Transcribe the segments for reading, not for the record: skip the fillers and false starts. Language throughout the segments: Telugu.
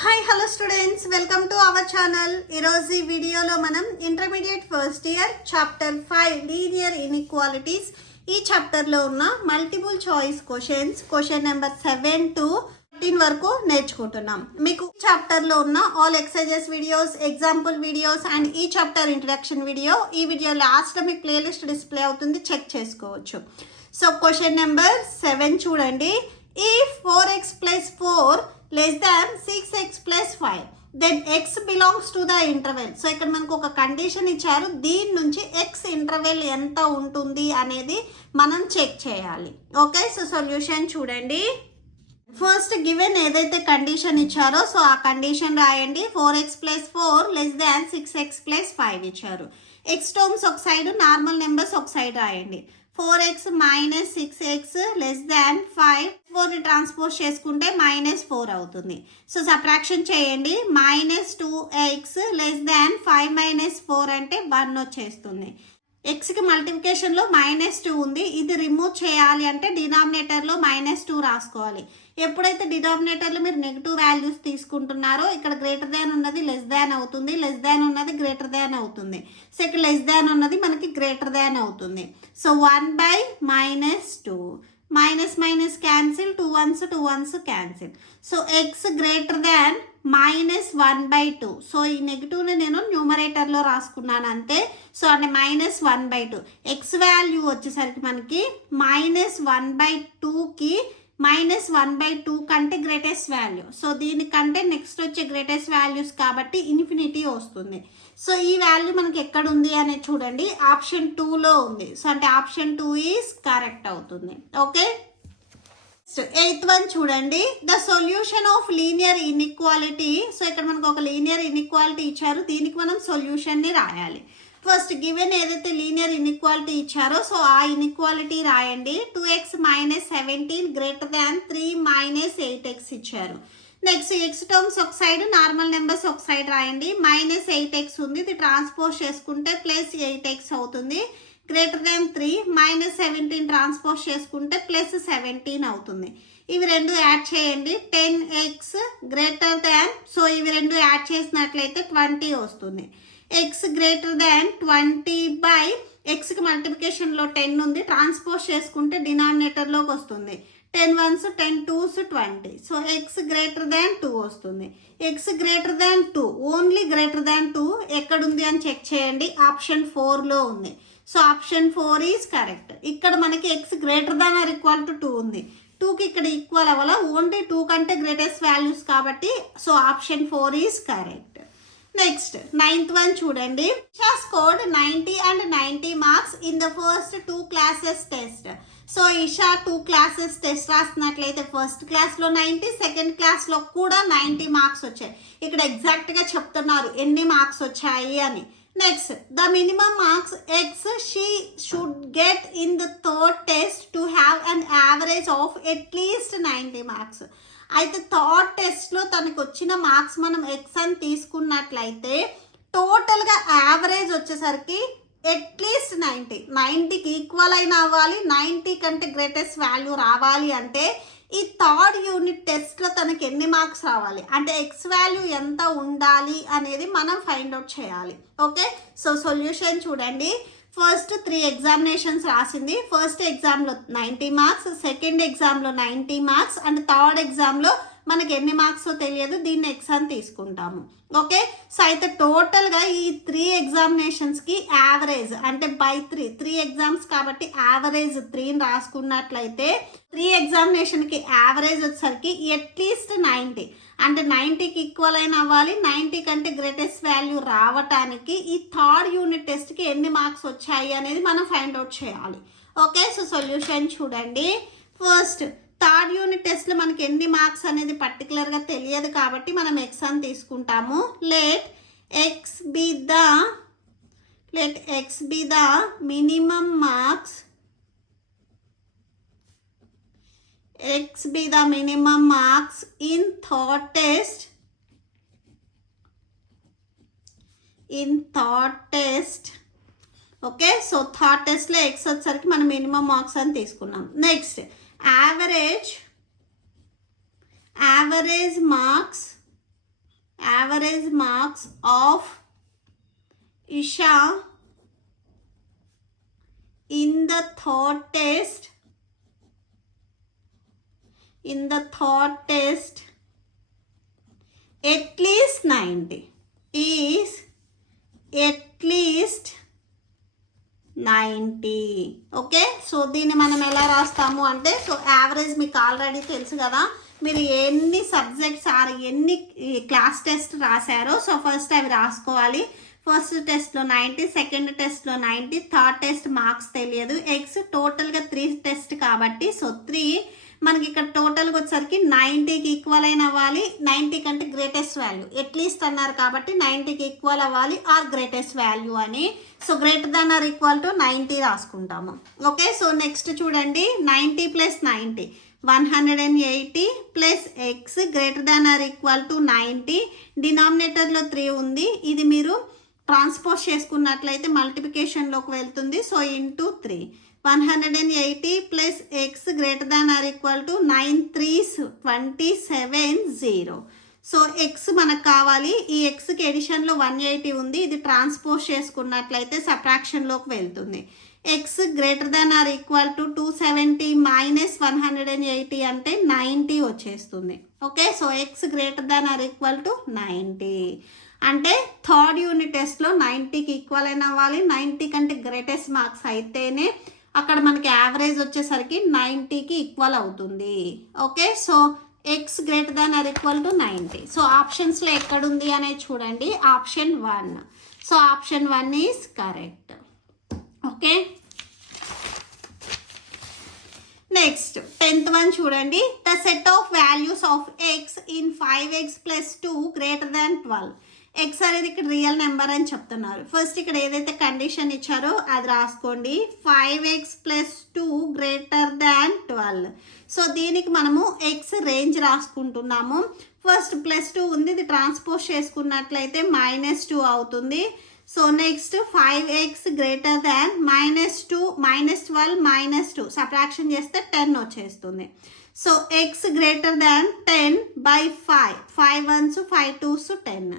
Hi hello students, welcome to our channel. ఈరోజు ఈ వీడియోలో మనం intermediate first year chapter 5 linear inequalities ఈ చాప్టర్లో ఉన్న multiple choice question number 7 to 13 వరకు నేర్చుకుంటున్నాం. మీకు చాప్టర్లో ఉన్న all exercises videos, example videos and ఈ చాప్టర్ ఇంట్రడక్షన్ వీడియో ఈ వీడియో లాస్ట్లో మీకు ప్లేలిస్ట్ డిస్ప్లే అవుతుంది, చెక్ చేసుకోవచ్చు. సో క్వశ్చన్ నెంబర్ 7 చూడండి. If 4x plus 4 less than 6x plus 5 then x belongs to the interval. So ఇక్కడ మనకు ఒక కండిషన్ ఇచ్చారు, దీని నుంచి x ఇంటర్వెల్ ఎంత ఉంటుంది అనేది మనం చెక్ చేయాలి. ఓకే, సో సొల్యూషన్ చూడండి. ఫస్ట్ గివెన్ ఏదైతే కండిషన్ ఇచ్చారో సో ఆ కండిషన్ రాయండి. 4x plus 4 less than 6x plus 5 ఇచ్చారు. x టర్మ్స్ ఒక సైడ్, నార్మల్ నెంబర్స్ ఒక సైడ్ రాయండి. 4x minus 6x less than 5, 4ని ట్రాన్స్పోజ్ చేసుకుంటే -4 అవుతుంది. సో సబ్ట్రాక్షన్ చేయండి. -2x less than 5 minus 4 అంటే 1 వచ్చేస్తుంది. ఎక్స్కి మల్టిప్లికేషన్లో -2 ఉంది, ఇది రిమూవ్ చేయాలి అంటే డినామినేటర్లో -2 రాసుకోవాలి. ఎప్పుడైతే డినామినేటర్లో మీరు నెగిటివ్ వాల్యూస్ తీసుకుంటున్నారో ఇక్కడ గ్రేటర్ దాన్ ఉన్నది లెస్ దాన్ అవుతుంది, లెస్ దాన్ ఉన్నది గ్రేటర్ దాన్ అవుతుంది. సో ఇక్కడ లెస్ దాన్ ఉన్నది మనకి గ్రేటర్ దాన్ అవుతుంది. So 1/-2 minus minus cancel, 2 1s cancel. So x greater దాన్ -1/2. సో ఈ నెగిటివ్ని నేను న్యూమరేటర్లో రాసుకున్నాను అంతే. సో అంటే -1/2. ఎక్స్ వాల్యూ వచ్చేసరికి మనకి -1/2కి -1/2 కంటే గ్రేటెస్ట్ వాల్యూ. సో దీనికంటే నెక్స్ట్ వచ్చే గ్రేటెస్ట్ వాల్యూస్ కాబట్టి ఇన్ఫినిటీ వస్తుంది. సో ఈ వాల్యూ మనకి ఎక్కడ ఉంది అనేది చూడండి, ఆప్షన్ 2లో ఉంది. సో అంటే ఆప్షన్ 2 ఈజ్ కరెక్ట్ అవుతుంది. ఓకే, సో 8th వన్ చూడండి. The solution of linear inequality. So ఇక్కడ మనకు ఒక లీనియర్ ఇన్ఈక్వాలిటీ ఇచ్చారు, దీనికి మనం సొల్యూషన్ని రాయాలి. ఫస్ట్ గివెన్ ఏదైతే లీనియర్ ఇన్ఈక్వాలిటీ ఇచ్చారో సో ఆ ఇన్ఈక్వాలిటీ రాయండి. 2x minus 17 greater than 3 minus 8x ఇచ్చారు. నెక్స్ట్ ఎక్స్ టర్మ్స్ ఒక సైడ్, నార్మల్ నెంబర్స్ ఒక సైడ్ రాయండి. -8x ఉంది, ఇది ట్రాన్స్పోజ్ చేసుకుంటే +8x అవుతుంది. గ్రేటర్ దాన్ 3 -17 ట్రాన్స్పోజ్ చేసుకుంటే +17 అవుతుంది. ఇవి రెండు యాడ్ చేయండి. 10x గ్రేటర్ దాన్, సో ఇవి రెండు యాడ్ చేసినట్లయితే 20 వస్తుంది. ఎక్స్ గ్రేటర్ దాన్ 20 ఎక్స్కి మల్టిప్లికేషన్లో 10 ఉంది, ట్రాన్స్పోజ్ చేసుకుంటే డినామినేటర్లోకి వస్తుంది. 10 1s 10 2s 20. So x greater than 2 వస్తుంది. X greater than 2, only greater than 2 ఎక్కడుంది అని చెక్ చేయండి, ఆప్షన్ 4లో ఉంది. So option 4 is correct. ఇక్కడ మనకి x greater than or equal to 2 ఉంది, 2కి ఇక్కడ ఈక్వల్ అవ్వాల, ఓన్లీ 2 కంటే గ్రేటెస్ట్ వాల్యూస్ కాబట్టి so option 4 is correct. Next 9th one చూడండి. Isha scored 90 and 90 marks in the first 2 classes test. So Isha 2 classes test రాసినట్లయితే first క్లాస్లో 90, సెకండ్ క్లాస్లో కూడా 90 మార్క్స్ వచ్చాయి. ఇక్కడ ఎగ్జాక్ట్గా చెప్తున్నారు ఎన్ని మార్క్స్ వచ్చాయి అని. Next the minimum marks X she should get in the third test to have an average of at least 90 marks. అయితే థర్డ్ టెస్ట్లో తనకు వచ్చిన మార్క్స్ మనం ఎక్స్ అని తీసుకున్నట్లయితే టోటల్గా యావరేజ్ వచ్చేసరికి అట్లీస్ట్ 90కి ఈక్వల్ అయినా అవ్వాలి, 90 కంటే గ్రేటెస్ట్ వాల్యూ రావాలి. అంటే ఈ థర్డ్ యూనిట్ టెస్ట్లో తనకి ఎన్ని మార్క్స్ రావాలి అంటే ఎక్స్ వాల్యూ ఎంత ఉండాలి అనేది మనం ఫైండ్ అవుట్ చేయాలి. ఓకే, సో సొల్యూషన్ చూడండి. ఫస్ట్ 3 ఎగ్జామినేషన్స్ రాసింది. ఫస్ట్ ఎగ్జామ్లో 90 మార్క్స్, సెకండ్ ఎగ్జామ్లో 90 మార్క్స్ అండ్ థర్డ్ ఎగ్జామ్లో మనకి ఎన్ని మార్క్స్ తెలియదు, దీన్ని ఎక్స్ అని తీసుకుంటాము. ఓకే, సో అయితే టోటల్గా ఈ 3 ఎగ్జామినేషన్స్కి యావరేజ్ అంటే బై 3 ఎగ్జామ్స్ కాబట్టి యావరేజ్ 3ని రాసుకున్నట్లయితే 3 ఎగ్జామినేషన్కి యావరేజ్ వచ్చేసరికి అట్లీస్ట్ 90 అంటే 90కి ఈక్వల్ అయిన అవ్వాలి. 90 కంటే గ్రేటెస్ట్ వాల్యూ రావటానికి ఈ థర్డ్ యూనిట్ టెస్ట్కి ఎన్ని మార్క్స్ వచ్చాయి అనేది మనం ఫైండ్ అవుట్ చేయాలి. ఓకే, సో సొల్యూషన్ చూడండి. ఫస్ట్ థర్డ్ యూనిట్ టెస్ట్లో మనకి ఎన్ని మార్క్స్ అనేది పర్టికులర్గా తెలియదు కాబట్టి మనం ఎక్స్ అని తీసుకుంటాము. Let X be the minimum marks, x be the minimum marks in third test. Okay, so third టెస్ట్లో ఎక్స్ వచ్చేసరికి మనం మినిమం మార్క్స్ అని తీసుకున్నాం. Next average marks average marks of Isha in the third test at least 90 is at least 90. Okay, so దీన్ని మనం ఎలా రాస్తాము అంటే, సో యావరేజ్ మీకు ఆల్రెడీ తెలుసు కదా, మీరు ఎన్ని సబ్జెక్ట్స్ ఎన్ని క్లాస్ టెస్ట్ రాశారో సో ఫస్ట్ అవి రాసుకోవాలి. ఫస్ట్ టెస్ట్లో 90, సెకండ్ టెస్ట్లో 90, థర్డ్ టెస్ట్ మార్క్స్ తెలియదు. ఎక్స్ టోటల్గా 3 టెస్ట్ కాబట్టి సో 3 మనకి ఇక్కడ టోటల్గా వచ్చేసరికి 90కి ఈక్వల్ అయిన అవ్వాలి. 90 కంటే గ్రేటెస్ట్ వాల్యూ అట్లీస్ట్ అన్నారు కాబట్టి 90కి ఈక్వల్ అవ్వాలి ఆర్ గ్రేటెస్ట్ వాల్యూ అని. So greater than or equal to 90 రాసుకుంటాము. ఓకే, సో నెక్స్ట్ చూడండి, 90 + 90 180 plus x greater than or equal to 90. డినామినేటర్లో 3 ఉంది, ఇది మీరు ట్రాన్స్పోజ్ చేసుకున్నట్లయితే మల్టిప్లికేషన్లోకి వెళ్తుంది. So into 3 180 plus x greater than or equal to 9 3s 27 0. So x మనకు కావాలి, ఈ ఎక్స్కి ఎడిషన్లో 180 ఉంది, ఇది ట్రాన్స్పోజ్ చేసుకున్నట్లయితే సబ్ట్రాక్షన్లోకి వెళ్తుంది. X greater than or equal to 270 minus 180 అంటే 90 వచ్చేస్తుంది. Okay, so x greater than or equal to 90 అంటే థర్డ్ యూనిట్ టెస్ట్లో 90కి ఈక్వల్ అయిన అవ్వాలి. 90 కంటే గ్రేటెస్ట్ మార్క్స్ అయితేనే అక్కడ మనకి యావరేజ్ వచ్చేసరికి 90కి ఈక్వల్ అవుతుంది. Okay, so x greater than or equal to 90. So ఆప్షన్స్లో ఎక్కడుంది అనేది చూడండి, option 1. So option 1 is correct. Okay, next 10th one చూడండి, the set of values of x in 5x + 2 greater than 12. X అనేది ఇక్కడ రియల్ నెంబర్ అని చెప్తున్నారు. ఫస్ట్ ఇక్కడ ఏదైతే కండిషన్ ఇచ్చారో అది రాసుకోండి, 5x + 2 గ్రేటర్ దాన్ 12. సో దీనికి మనము ఎక్స్ రేంజ్ రాసుకుంటున్నాము. ఫస్ట్ +2 ఉంది, ఇది ట్రాన్స్పోజ్ చేసుకున్నట్లయితే -2 అవుతుంది. So next 5x greater than -2 -12 -2 subtraction చేస్తే 10 వచ్చేస్తుంది. సో ఎక్స్ గ్రేటర్ దాన్ 10/5 5 1s 5 2s 10.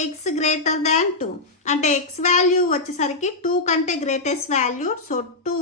X greater than 2 అంటే ఎక్స్ వాల్యూ వచ్చేసరికి 2 కంటే గ్రేటెస్ట్ వాల్యూ. So 2,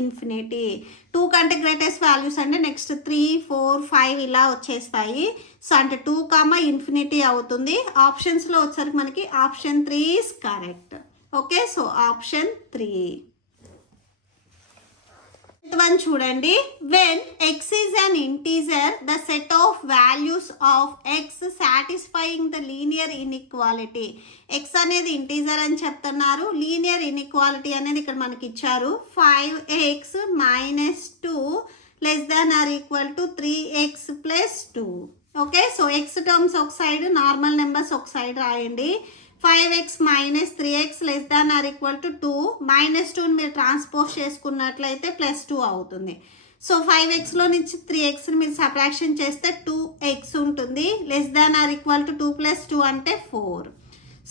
infinity. 2 కంటే గ్రేటెస్ట్ వాల్యూస్ అంటే నెక్స్ట్ 3 4 5 ఇలా వచ్చేస్తాయి. సో అంటే 2, ఇన్ఫినిటీ అవుతుంది. ఆప్షన్స్లో వచ్చేసరికి మనకి option 3 is correct. Okay, so option 3. One చూడండి, when x is an integer the set of values of x satisfying the linear inequality. X అనేది ఇంటీజర్ అని చెప్తున్నారు, లీనియర్ ఇన్ఈక్వాలిటీ అనేది ఇక్కడ మనకి ఇచ్చారు. 5x - 2 less than or equal to 3x + 2. Okay, so X terms ఒక సైడ్, నార్మల్ నెంబర్స్ ఒక సైడ్ రాయండి. 5x - 3x less than or equal to 2. -2ని మీరు ట్రాన్స్పోజ్ చేసుకున్నట్లయితే +2 అవుతుంది. సో 5xలో నుంచి 3xని మీరు సబ్ట్రాక్షన్ చేస్తే 2x ఉంటుంది. Less than or equal to 2 + 2 అంటే 4.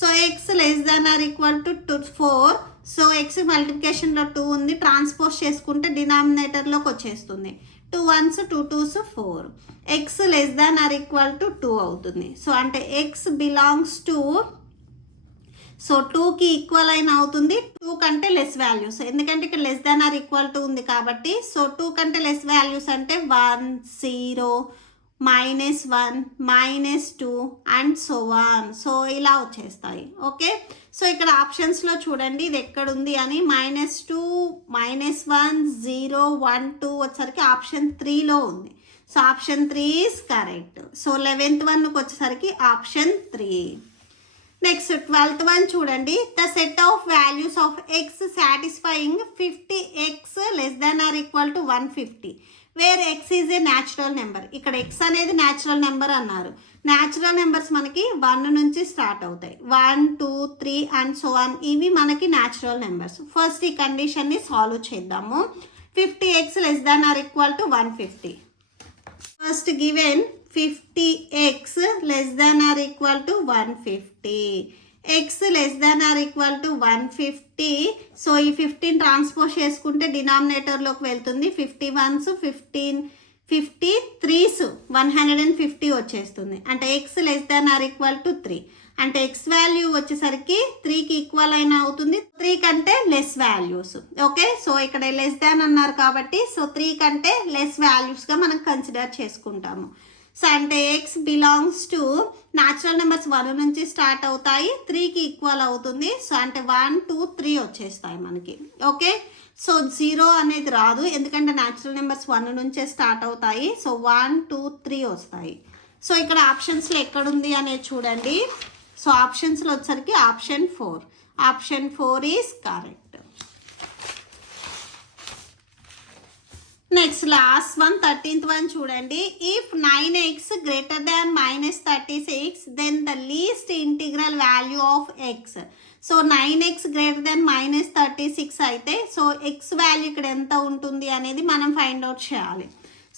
So x less than or equal to 4. So x మల్టిప్లికేషన్లో 2 ఉంది, ట్రాన్స్పోజ్ చేసుకుంటే డినామినేటర్లోకి వచ్చేస్తుంది. 2 1s 2 2s 4. x less than or equal to 2 అవుతుంది. సో అంటే x బిలాంగ్స్ టు, సో 2కి ఈక్వల్ అయిన అవుతుంది, 2 కంటే లెస్ వాల్యూస్, ఎందుకంటే ఇక్కడ less than or equal to ఉంది కాబట్టి. సో 2 కంటే లెస్ వాల్యూస్ అంటే 1 0 -1 -2 అండ్ సో ఆన్. సో ఇలా వచ్చేస్తాయి. ఓకే, సో ఇక్కడ ఆప్షన్స్లో చూడండి ఇది ఎక్కడుంది అని, -2 -1 0 1 2 వచ్చేసరికి ఆప్షన్ 3లో ఉంది. So option 3 is correct. So 11th వన్కి వచ్చేసరికి ఆప్షన్ 3. నెక్స్ట్ 12th వన్ చూడండి, the set of values of x satisfying 50x less than or equal to 150 where x is a natural number. ఇక్కడ ఎక్స్ అనేది న్యాచురల్ నెంబర్ అన్నారు. న్యాచురల్ నెంబర్స్ మనకి 1 నుంచి స్టార్ట్ అవుతాయి, 1 2 3 అండ్ సో ఆన్, ఇవి మనకి న్యాచురల్ నెంబర్స్. ఫస్ట్ ఈ కండిషన్ని సాల్వ్ చేద్దాము. 50x less than or equal to 150. First given 50x less than or equal to 150. x less than or equal to 150. So ఈ 15 ట్రాన్స్పోజ్ చేసుకుంటే డినామినేటర్లోకి వెళ్తుంది. 50 1s 15 53s 150 వచ్చేస్తుంది. అంటే x less than or equal to 3. అంటే x వాల్యూ వచ్చేసరికి 3కి ఈక్వల్ అయినా అవుతుంది, 3 కంటే లెస్ వాల్యూస్. ఓకే, సో ఇక్కడ లెస్ దాన్ అన్నారు కాబట్టి సో 3 కంటే లెస్ వాల్యూస్గా మనం కన్సిడర్ చేసుకుంటాము. సో అంటే x belongs to natural numbers 1 నుంచి స్టార్ట్ అవుతాయి, 3కి ఈక్వల్ అవుతుంది. సో అంటే 1 2 3 వచ్చేస్తాయి మనకి. ఓకే, సో 0 అనేది రాదు ఎందుకంటే న్యాచురల్ నెంబర్స్ 1 నుంచే స్టార్ట్ అవుతాయి. సో 1 2 3 వస్తాయి. సో ఇక్కడ ఆప్షన్స్లో ఎక్కడుంది అనేది చూడండి. సో ఆప్షన్స్లో వచ్చేసరికి option 4. Option 4 is correct. Next last one 13th one చూడండి. If 9x greater than -36 then the least integral value of x. So 9x greater than -36 అయితే సో x వాల్యూ ఇక్కడ ఎంత ఉంటుంది అనేది మనం ఫైండ్ అవుట్ చేయాలి.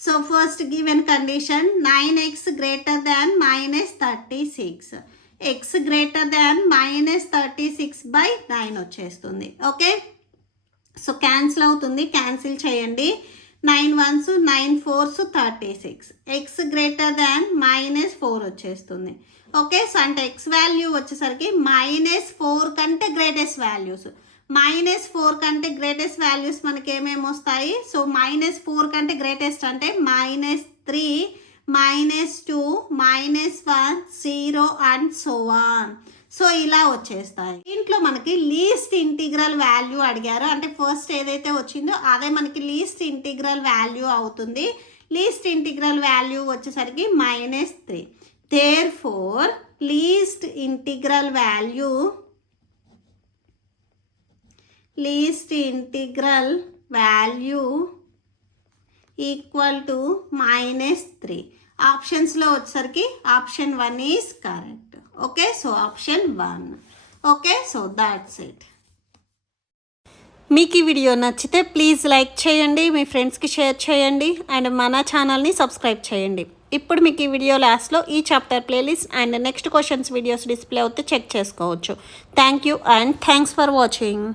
So first given condition 9x greater than -36, x greater than -36/9 వచ్చేస్తుంది. ఓకే, సో క్యాన్సిల్ అవుతుంది, క్యాన్సిల్ చేయండి. 9 1s 9 4s 36, x greater than -4 వచ్చేస్తుంది. ఓకే, సో అంటే x వాల్యూ వచ్చేసరికి -4 కంటే గ్రేటెస్ట్ వాల్యూస్. -4 కంటే గ్రేటెస్ట్ వాల్యూస్ మనకి ఏమేమి వస్తాయి? సో -4 కంటే గ్రేటెస్ట్ అంటే -3 -2 -1 0 అండ్ సో ఆన్. సో ఇలా వచ్చేస్తాయి. దీంట్లో మనకి లీస్ట్ ఇంటిగ్రల్ వాల్యూ అడిగారు, అంటే ఫస్ట్ ఏదైతే వచ్చిందో అదే మనకి లీస్ట్ ఇంటిగ్రల్ వాల్యూ అవుతుంది. లీస్ట్ ఇంటిగ్రల్ వాల్యూ వచ్చేసరికి -3. Therefore least integral value equal to -3. ఆప్షన్స్లో వచ్చేసరికి option 1 is correct. Okay, so option 1. Okay, so that's it. మీకు ఈ వీడియో నచ్చితే ప్లీజ్ లైక్ చేయండి, మీ ఫ్రెండ్స్కి షేర్ చేయండి అండ్ మన ఛానల్ని సబ్స్క్రైబ్ చేయండి. ఇప్పుడు మీకు ఈ వీడియో లాస్ట్లో ఈ chapter playlist and next questions videos display అవుతే చెక్ చేసుకోవచ్చు. Thank you and thanks for watching.